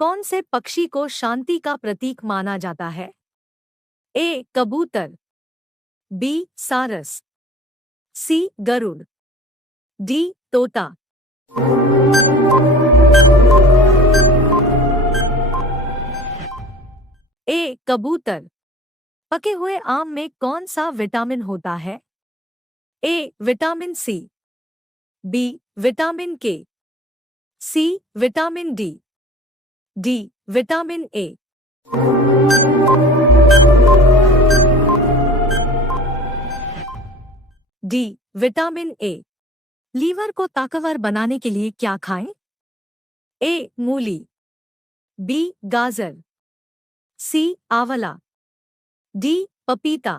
कौन से पक्षी को शांति का प्रतीक माना जाता है? ए कबूतर, बी सारस, सी गरुड़, डी तोता। ए कबूतर। पके हुए आम में कौन सा विटामिन होता है? A vitamin C, B vitamin K, C vitamin D, D vitamin A. D vitamin A. Liver को ताकतवर बनाने के लिए क्या खाएं? ए मूली, बी गाजर, सी आंवला, डी पपीता।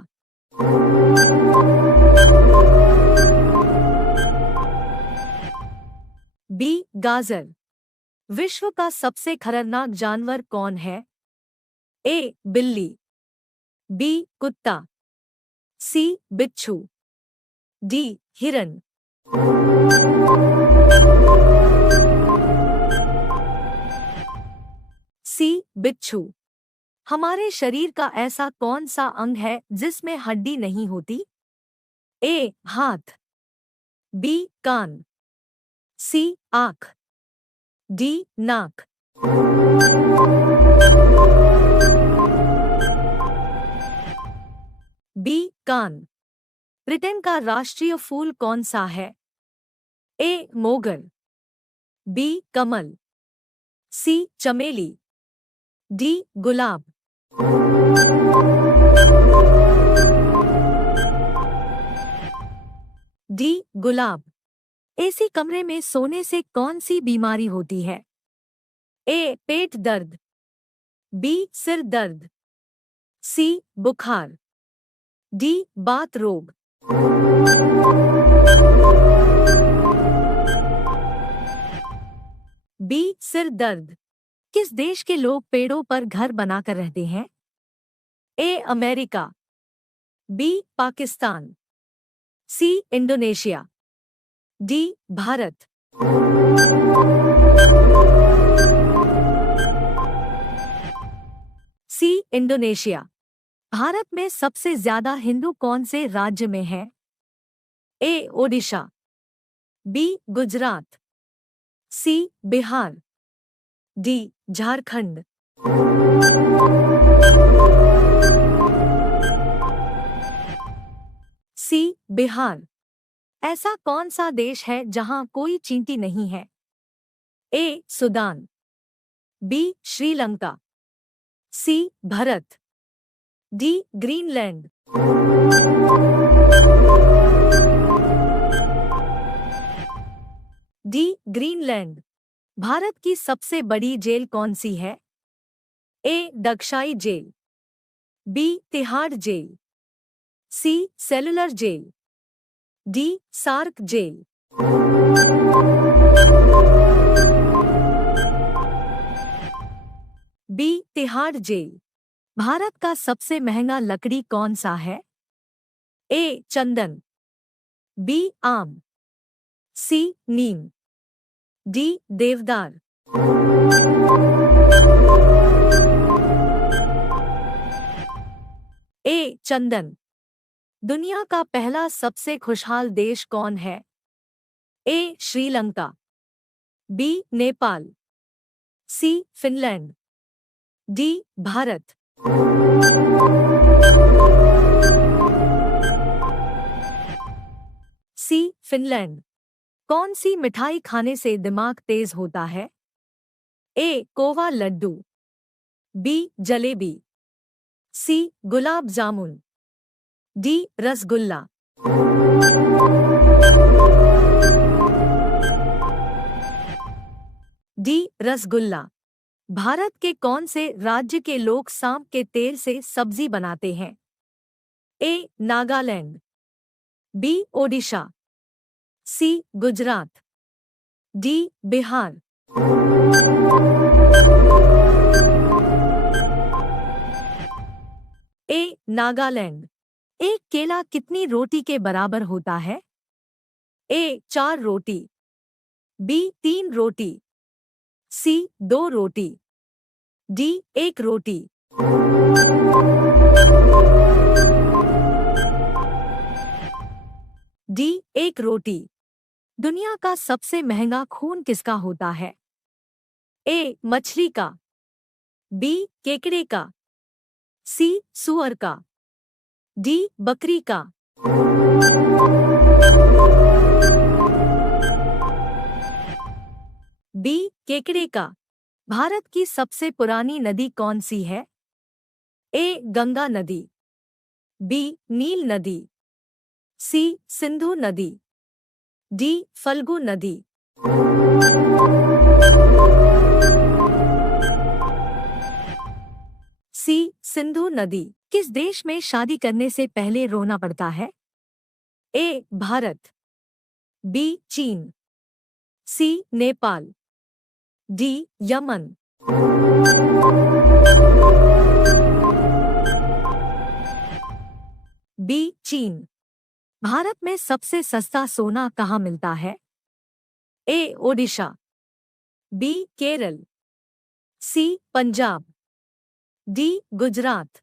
बी गाजर। विश्व का सबसे खतरनाक जानवर कौन है? ए बिल्ली, बी कुत्ता, सी बिच्छू, डी हिरन। सी बिच्छू। हमारे शरीर का ऐसा कौन सा अंग है जिसमें हड्डी नहीं होती? ए हाथ, बी कान, सी आँख, डी नाक। बी कान। ब्रिटेन का राष्ट्रीय फूल कौन सा है? ए मोगर, बी कमल, सी चमेली, डी गुलाब। डी गुलाब। एसी कमरे में सोने से कौन सी बीमारी होती है? ए पेट दर्द, बी सिर दर्द, सी बुखार, डी बात रोग। बी सिर दर्द। किस देश के लोग पेड़ों पर घर बनाकर रहते हैं? A America, B Pakistan, C Indonesia, D Bharat. C Indonesia. Bharat में सबसे ज्यादा हिंदू कौन से राज्य में है? A Odisha, B Gujarat, C Bihar, D Jharkhand. C Bihar. ऐसा कौन सा देश है जहां कोई चींटी नहीं है? A Sudan, B Sri Lanka, C Bharat, D Greenland. D Greenland. Bharat की सबसे बड़ी जेल कौन सी है? ए दक्षाई jail, B Tihar jail, C cellular jail, D सार्क जेल। B Tihar jail. भारत का सबसे महंगा लकड़ी कौन सा है? ए चंदन, बी आम, सी नीम, डी देवदार। ए चंदन। दुनिया का पहला सबसे खुशहाल देश कौन है? ए श्रीलंका, बी नेपाल, सी फिनलैंड, डी भारत। सी फिनलैंड। कौन सी मिठाई खाने से दिमाग तेज होता है? ए कोवा लड्डू, बी जलेबी, सी गुलाब जामुन, डी रसगुल्ला। डी रसगुल्ला। भारत के कौन से राज्य के लोग सांप के तेल से सब्जी बनाते हैं? ए नागालैंड, बी ओडिशा, सी गुजरात, डी बिहार। ए नागालैंड। एक केला कितनी रोटी के बराबर होता है? ए 4 रोटी, बी 3 रोटी, सी 2 रोटी, डी एक रोटी। डी एक रोटी। दुनिया का सबसे महंगा खून किसका होता है? ए मछली का, बी केकड़े का, सी सूअर का, डी बकरी का। बी केकड़े का। भारत की सबसे पुरानी नदी कौन सी है? ए गंगा नदी, बी नील नदी, सी सिंधु नदी, डी फल्गु नदी। सी सिंधु नदी। किस देश में शादी करने से पहले रोना पड़ता है? ए भारत, बी चीन, सी नेपाल, डी यमन। बी चीन। भारत में सबसे सस्ता सोना कहाँ मिलता है? A Odisha, B Kerala, C Punjab, D Gujarat.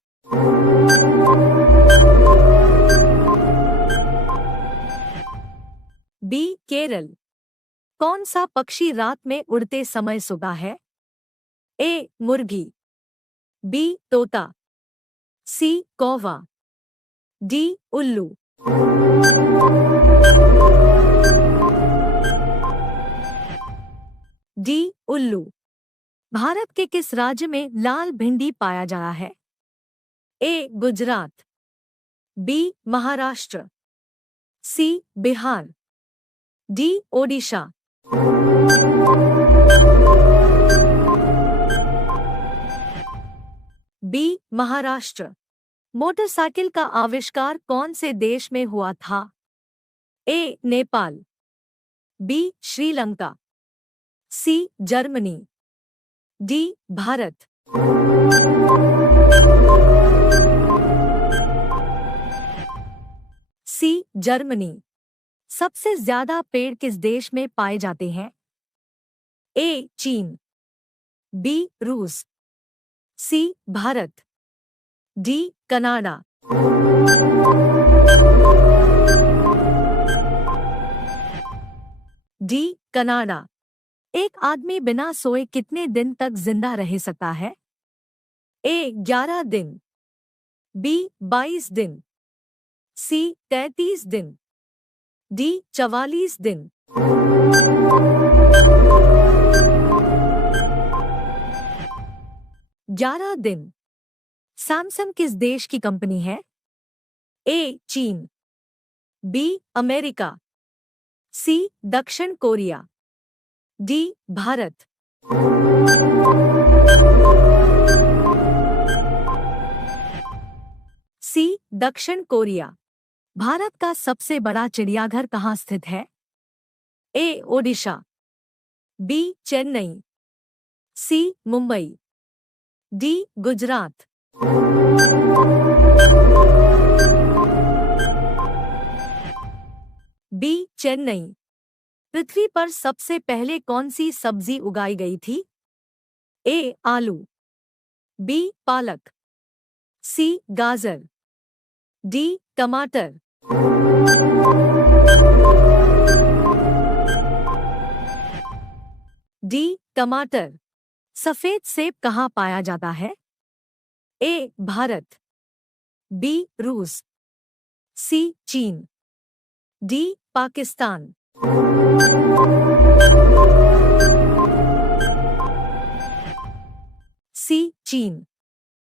B Kerala. कौन सा पक्षी रात में उड़ते समय सूगा है? ए मुर्गी, बी तोता, सी कौवा, डी उल्लू। डी उल्लू। भारत के किस राज्य में लाल भिंडी पाया जाता है? A Gujarat, B Maharashtra, C Bihar, D Odisha. B Maharashtra. Motorcycle का आविष्कार कौन से देश में हुआ था? A Nepal, B Sri Lanka, C Germany, D Bharat. C Germany. सबसे ज्यादा पेड़ किस देश में पाए जाते हैं? ए चीन, बी रूस, C Bharat, D Canada. D Canada. एक आदमी बिना सोए कितने दिन तक जिंदा रह सकता है? ए 11 दिन, बी 22 दिन, सी 33 दिन, डी 44 दिन। ग्यारह दिन। सैमसंग किस देश की कंपनी है? ए चीन, बी अमेरिका, सी दक्षिण कोरिया, डी भारत। सी दक्षिण कोरिया। भारत का सबसे बड़ा चिड़ियाघर कहाँ स्थित है? A Odisha, B Chennai, C Mumbai, D Gujarat. B Chennai. पृथ्वी पर सबसे पहले कौन सी सब्जी उगाई गई थी? ए आलू, बी पालक, सी गाजर, डी टमाटर। डी टमाटर। सफेद सेब कहाँ पाया जाता है? ए भारत, बी रूस, सी चीन, डी पाकिस्तान। सी चीन।